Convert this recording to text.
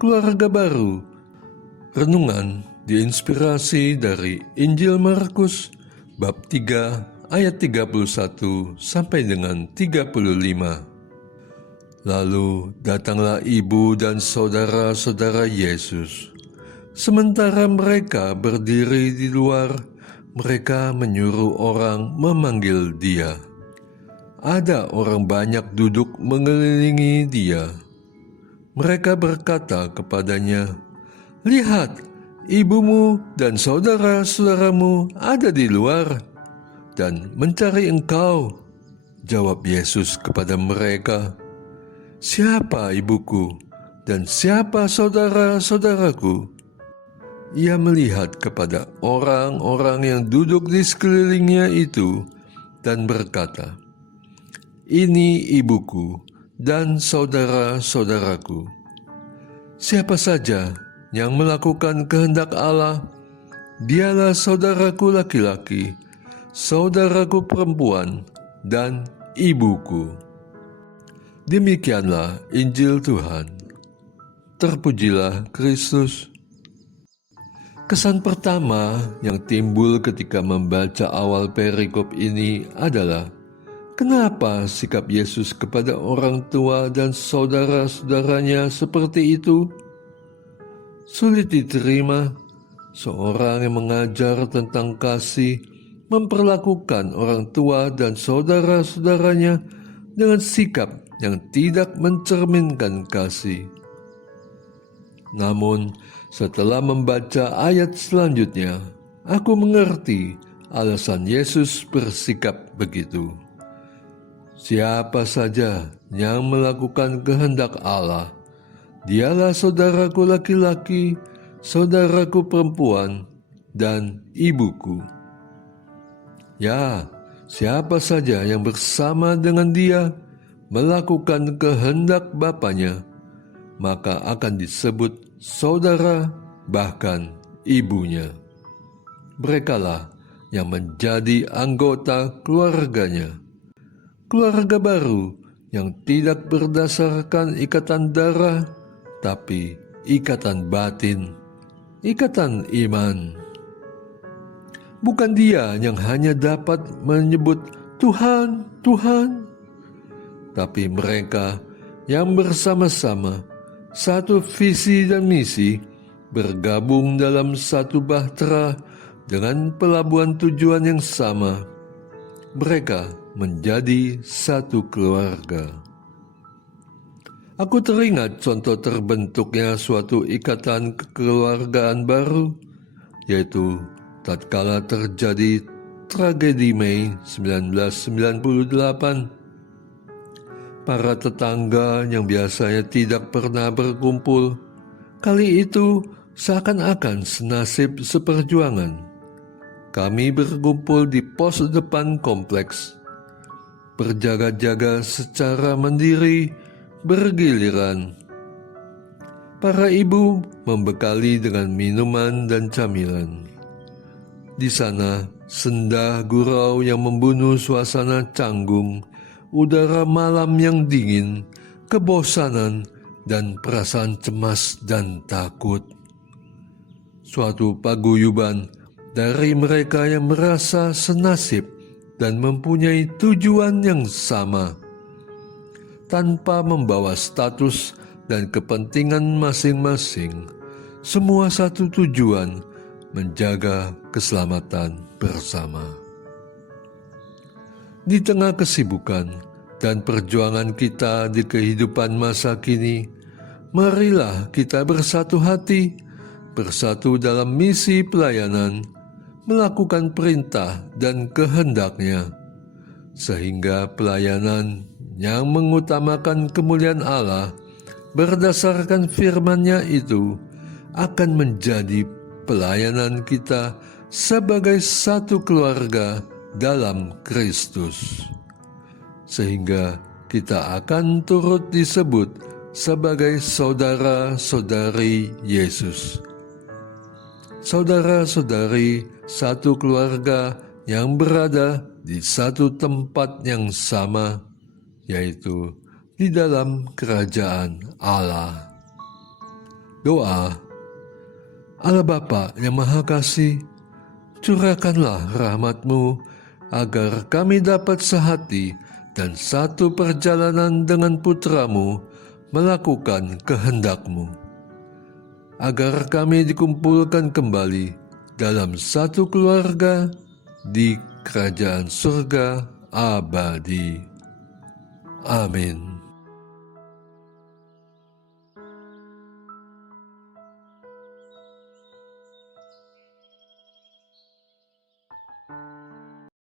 Keluarga baru. Renungan diinspirasi dari Injil Markus bab 3 ayat 31 sampai dengan 35. Lalu datanglah ibu dan saudara-saudara Yesus. Sementara mereka berdiri di luar, mereka menyuruh orang memanggil dia. Ada orang banyak duduk mengelilingi dia. Mereka berkata kepadanya, "Lihat, ibumu dan saudara-saudaramu ada di luar dan mencari engkau." Jawab Yesus kepada mereka, "Siapa ibuku dan siapa saudara-saudaraku?" Ia melihat kepada orang-orang yang duduk di sekelilingnya itu dan berkata, "Ini ibuku dan saudara-saudaraku. Siapa saja yang melakukan kehendak Allah, dialah saudaraku laki-laki, saudaraku perempuan, dan ibuku." Demikianlah Injil Tuhan. Terpujilah Kristus. Kesan pertama yang timbul ketika membaca awal perikop ini adalah kenapa sikap Yesus kepada orang tua dan saudara-saudaranya seperti itu? Sulit diterima. Seorang yang mengajar tentang kasih memperlakukan orang tua dan saudara-saudaranya dengan sikap yang tidak mencerminkan kasih. Namun, setelah membaca ayat selanjutnya, aku mengerti alasan Yesus bersikap begitu. Siapa saja yang melakukan kehendak Allah, dialah saudaraku laki-laki, saudaraku perempuan, dan ibuku. Ya, siapa saja yang bersama dengan dia melakukan kehendak Bapanya, maka akan disebut saudara, bahkan ibunya. Merekalah yang menjadi anggota keluarganya. Keluarga baru yang tidak berdasarkan ikatan darah, tapi ikatan batin, ikatan iman. Bukan dia yang hanya dapat menyebut Tuhan, Tuhan, tapi mereka yang bersama-sama satu visi dan misi, bergabung dalam satu bahtera dengan pelabuhan tujuan yang sama. Mereka menjadi satu keluarga. Aku teringat contoh terbentuknya suatu ikatan kekeluargaan baru, yaitu tatkala terjadi tragedi Mei 1998. Para tetangga yang biasanya tidak pernah berkumpul, kali itu seakan-akan senasib seperjuangan. Kami berkumpul di pos depan kompleks, berjaga-jaga secara mandiri, bergiliran. Para ibu membekali dengan minuman dan camilan. Di sana, senda gurau yang membunuh suasana canggung, udara malam yang dingin, kebosanan, dan perasaan cemas dan takut. Suatu paguyuban dari mereka yang merasa senasib dan mempunyai tujuan yang sama, tanpa membawa status dan kepentingan masing-masing, semua satu tujuan: menjaga keselamatan bersama. Di tengah kesibukan dan perjuangan kita di kehidupan masa kini, marilah kita bersatu hati, bersatu dalam misi pelayanan, melakukan perintah dan kehendaknya, sehingga pelayanan yang mengutamakan kemuliaan Allah berdasarkan firman-Nya itu akan menjadi pelayanan kita sebagai satu keluarga dalam Kristus, sehingga kita akan turut disebut sebagai saudara-saudari Yesus. Saudara-saudari satu keluarga yang berada di satu tempat yang sama, yaitu di dalam kerajaan Allah. Doa. Allah Bapa yang Maha Kasih, curahkanlah rahmat-Mu agar kami dapat sehati dan satu perjalanan dengan putra-Mu melakukan kehendak-Mu, agar kami dikumpulkan kembali dalam satu keluarga di kerajaan surga abadi. Amin.